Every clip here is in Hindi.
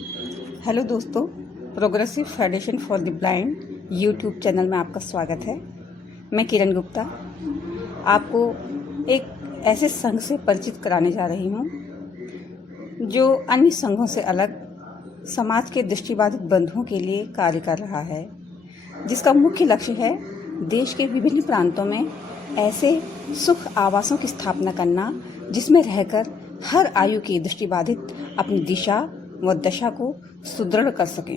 हेलो दोस्तों, progressive federation for the blind YouTube channel में आपका स्वागत है। मैं किरण गुप्ता आपको एक ऐसे संघ से परिचित कराने जा रही हूँ जो अन्य संघों से अलग समाज के दृष्टिबाधित बंधुओं के लिए कार्य कर रहा है, जिसका मुख्य लक्ष्य है देश के विभिन्न प्रांतों में ऐसे सुख आवासों की स्थापना करना जिसमें रहकर हर आयु के दृष्टिबाधित अपनी दिशा व दशा को सुदृढ़ कर सकें।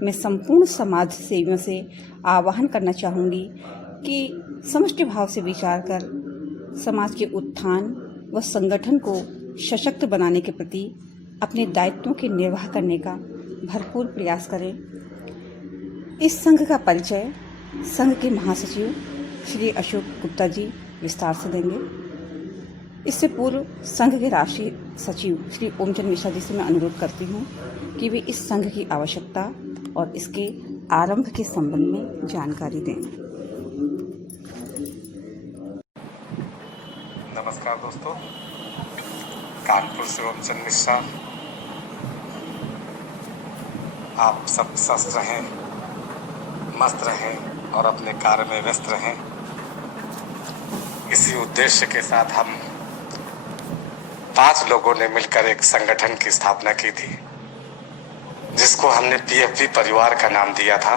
मैं संपूर्ण समाज सेवियों से आह्वान करना चाहूँगी कि समष्टि भाव से विचार कर समाज के उत्थान व संगठन को सशक्त बनाने के प्रति अपने दायित्वों के निर्वाह करने का भरपूर प्रयास करें। इस संघ का परिचय संघ के महासचिव श्री अशोक गुप्ता जी विस्तार से देंगे। इससे पूर्व संघ के राष्ट्रीय सचिव श्री ओमचंद मिश्रा जी से मैं अनुरोध करती हूँ कि वे इस संघ की आवश्यकता और इसके आरंभ के संबंध में जानकारी दें। नमस्कार दोस्तों, कानपुर से ओमचंद मिश्रा। आप सब स्वस्थ रहें, मस्त रहें और अपने कार्य में व्यस्त रहें। इसी उद्देश्य के साथ हम 5 लोगों ने मिलकर एक संगठन की स्थापना की थी, जिसको हमने पीएफपी परिवार का नाम दिया था।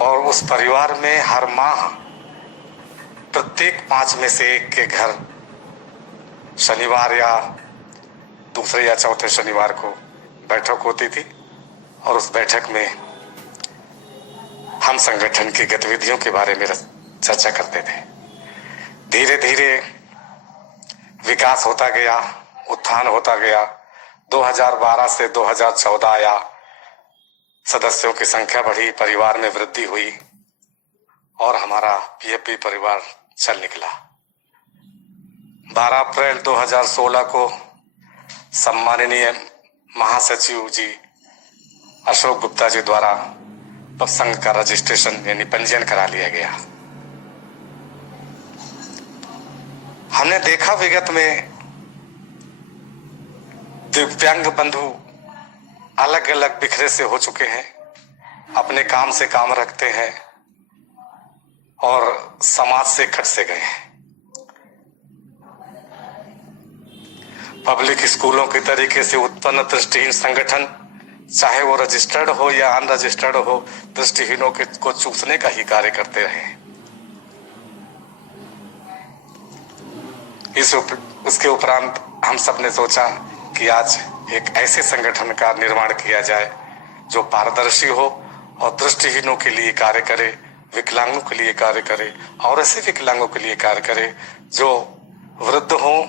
और उस परिवार में हर माह प्रत्येक 5 में से एक के घर शनिवार या दूसरे या चौथे शनिवार को बैठक होती थी, और उस बैठक में हम संगठन की गतिविधियों के बारे में चर्चा करते थे। धीरे धीरे विकास होता गया, उत्थान होता गया। 2012 से 2014 आया, सदस्यों की संख्या बढ़ी, परिवार में वृद्धि हुई और हमारा पीएफपी परिवार चल निकला। 12 अप्रैल 2016 को सम्माननीय महासचिव जी अशोक गुप्ता जी द्वारा संघ का रजिस्ट्रेशन यानी पंजीयन करा लिया गया। हमने देखा विगत में दिव्यांग बंधु अलग अलग बिखरे से हो चुके हैं, अपने काम से काम रखते हैं और समाज से खट से गए हैं। पब्लिक स्कूलों के तरीके से उत्पन्न दृष्टिहीन संगठन, चाहे वो रजिस्टर्ड हो या अनरजिस्टर्ड हो, दृष्टिहीनों को चूसने का ही कार्य करते रहे। उसके उपरांत हम सब ने सोचा कि आज एक ऐसे संगठन का निर्माण किया जाए जो पारदर्शी हो और दृष्टिहीनों के लिए कार्य करे, विकलांगों के लिए कार्य करे और ऐसे विकलांगों के लिए कार्य करे जो वृद्ध हों,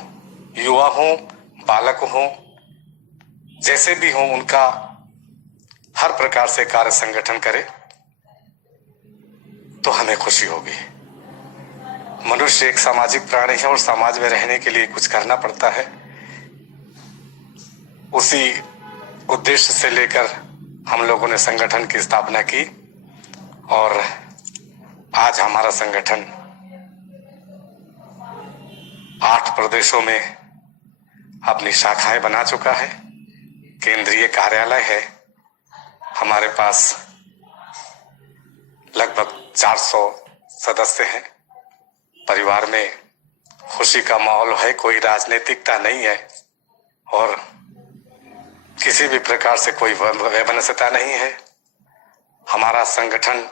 युवा हों, बालक हों, जैसे भी हों, उनका हर प्रकार से कार्य संगठन करे तो हमें खुशी होगी। मनुष्य एक सामाजिक प्राणी है और समाज में रहने के लिए कुछ करना पड़ता है। उसी उद्देश्य से लेकर हम लोगों ने संगठन की स्थापना की और आज हमारा संगठन 8 प्रदेशों में अपनी शाखाएं बना चुका है। केंद्रीय कार्यालय है, हमारे पास लगभग 400 सदस्य हैं। परिवार में खुशी का माहौल है, कोई राजनीतिकता नहीं है और किसी भी प्रकार से कोई वैमनस्यता नहीं है। हमारा संगठन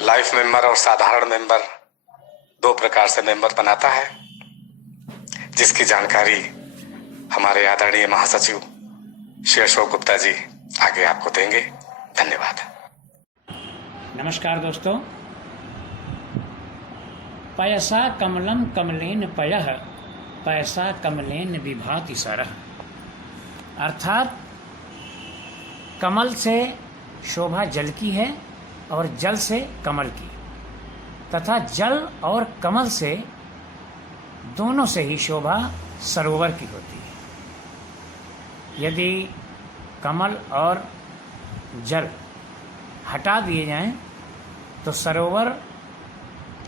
लाइफ मेंबर और साधारण मेंबर 2 प्रकार से मेंबर बनाता है, जिसकी जानकारी हमारे आदरणीय महासचिव श्री अशोक गुप्ता जी आगे आपको देंगे। धन्यवाद। नमस्कार दोस्तों। पयसा कमलम कमलेन पयः पैसा कमलेन विभाति सरः। अर्थात कमल से शोभा जल की है और जल से कमल की, तथा जल और कमल से दोनों से ही शोभा सरोवर की होती है। यदि कमल और जल हटा दिए जाएं तो सरोवर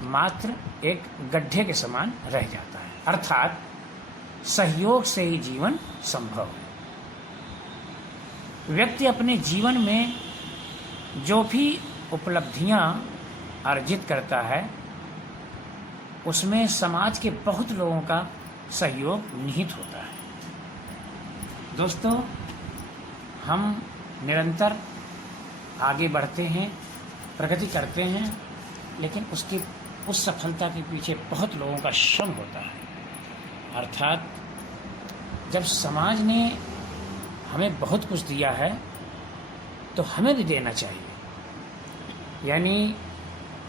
मात्र एक गड्ढे के समान रह जाता है। अर्थात सहयोग से ही जीवन संभव है। व्यक्ति अपने जीवन में जो भी उपलब्धियां अर्जित करता है उसमें समाज के बहुत लोगों का सहयोग निहित होता है। दोस्तों, हम निरंतर आगे बढ़ते हैं, प्रगति करते हैं, लेकिन उस सफलता के पीछे बहुत लोगों का श्रम होता है। अर्थात जब समाज ने हमें बहुत कुछ दिया है तो हमें भी देना चाहिए। यानी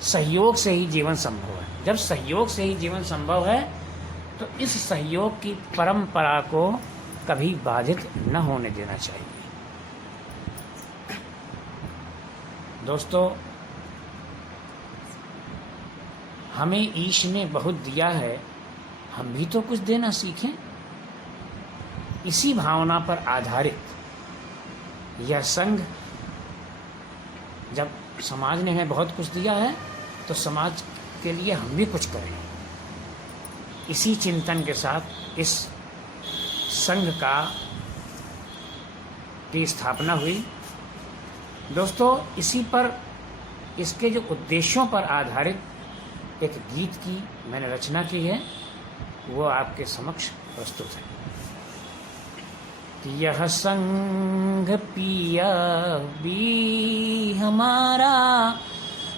सहयोग से ही जीवन संभव है। जब सहयोग से ही जीवन संभव है तो इस सहयोग की परंपरा को कभी बाधित न होने देना चाहिए। दोस्तों, हमें ईश ने बहुत दिया है, हम भी तो कुछ देना सीखें। इसी भावना पर आधारित यह संघ, जब समाज ने हमें बहुत कुछ दिया है तो समाज के लिए हम भी कुछ करें। इसी चिंतन के साथ इस संघ की स्थापना हुई। दोस्तों, इसी पर, इसके जो उद्देश्यों पर आधारित एक गीत की मैंने रचना की है, वो आपके समक्ष प्रस्तुत है। यह संघ पिया भी हमारा,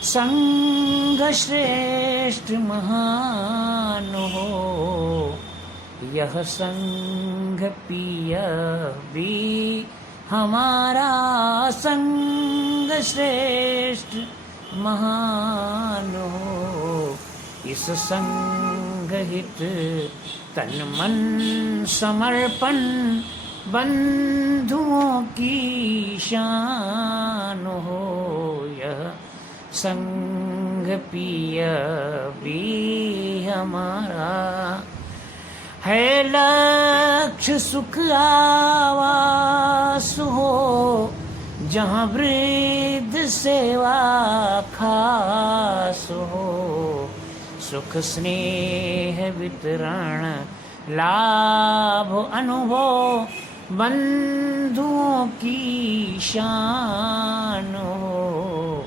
संघ श्रेष्ठ महान हो। यह संघ पिया भी हमारा, संघ श्रेष्ठ महान हो। इस संघ हित तन मन समर्पण, बंधुओं की शान हो। यह संघ पिया भी हमारा है, लक्ष्य सुख आवास हो, जहाँ वृद्ध सेवा खास हो। सुख स्नेह वितरण लाभ अनुभव, बंधुओं की शान हो।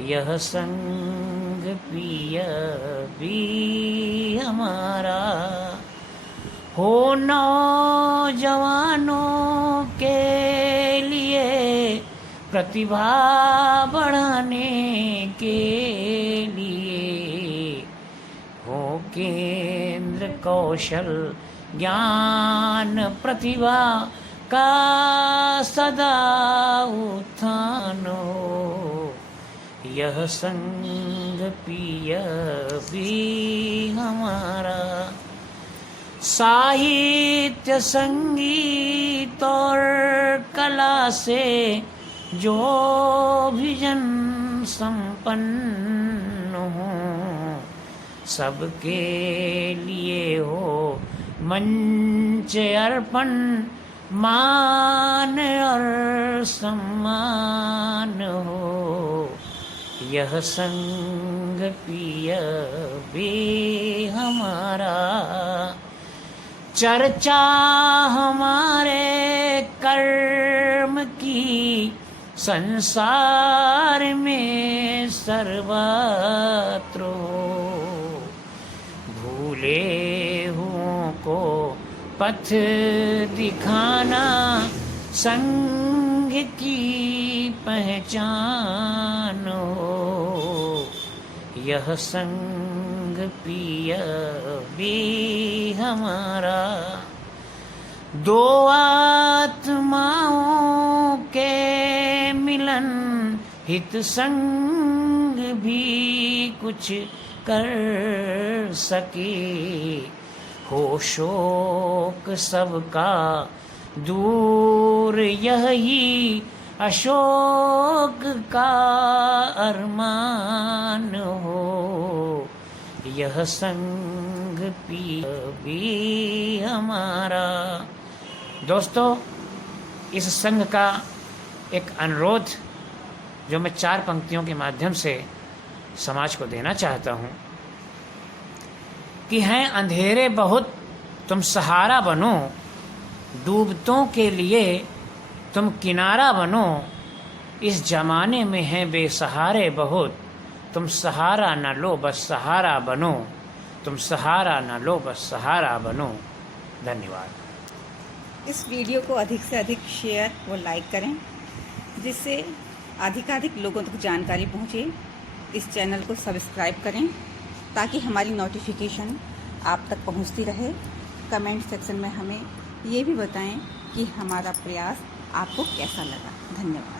यह संग पिया भी हमारा हो, नौजवानों के लिए प्रतिभा बढ़ाने के लिए हो, केंद्र कौशल ज्ञान प्रतिभा का सदा उत्थान हो। यह संग पिया भी हमारा साहित्य संगीत और कला से जो भी जन संपन्न हो, सबके लिए हो मंच अर्पण, मान और सम्मान हो। यह संग पिया भी हमारा चर्चा हमारे कर्म की संसार में सर्वत्र हो। भूले हुओं को पथ दिखाना संग की पहचान हो। यह संग पिया भी हमारा दो आत्माओं के मिलन, हित संग भी कुछ कर सके। हो शोक सबका दूर, यही अशोक का अरमान हो। यह संग पिया भी हमारा। दोस्तों, इस संघ का एक अनुरोध जो मैं 4 पंक्तियों के माध्यम से समाज को देना चाहता हूँ कि हैं अंधेरे बहुत तुम सहारा बनो, डूबतों के लिए तुम किनारा बनो। इस जमाने में है बेसहारे बहुत, तुम सहारा न लो बस सहारा बनो, तुम सहारा न लो बस सहारा बनो। धन्यवाद। इस वीडियो को अधिक से अधिक शेयर और लाइक करें, जिससे अधिकाधिक लोगों तक जानकारी पहुंचे। इस चैनल को सब्सक्राइब करें ताकि हमारी नोटिफिकेशन आप तक पहुंचती रहे। कमेंट सेक्शन में हमें ये भी बताएं कि हमारा प्रयास आपको कैसा लगा। धन्यवाद।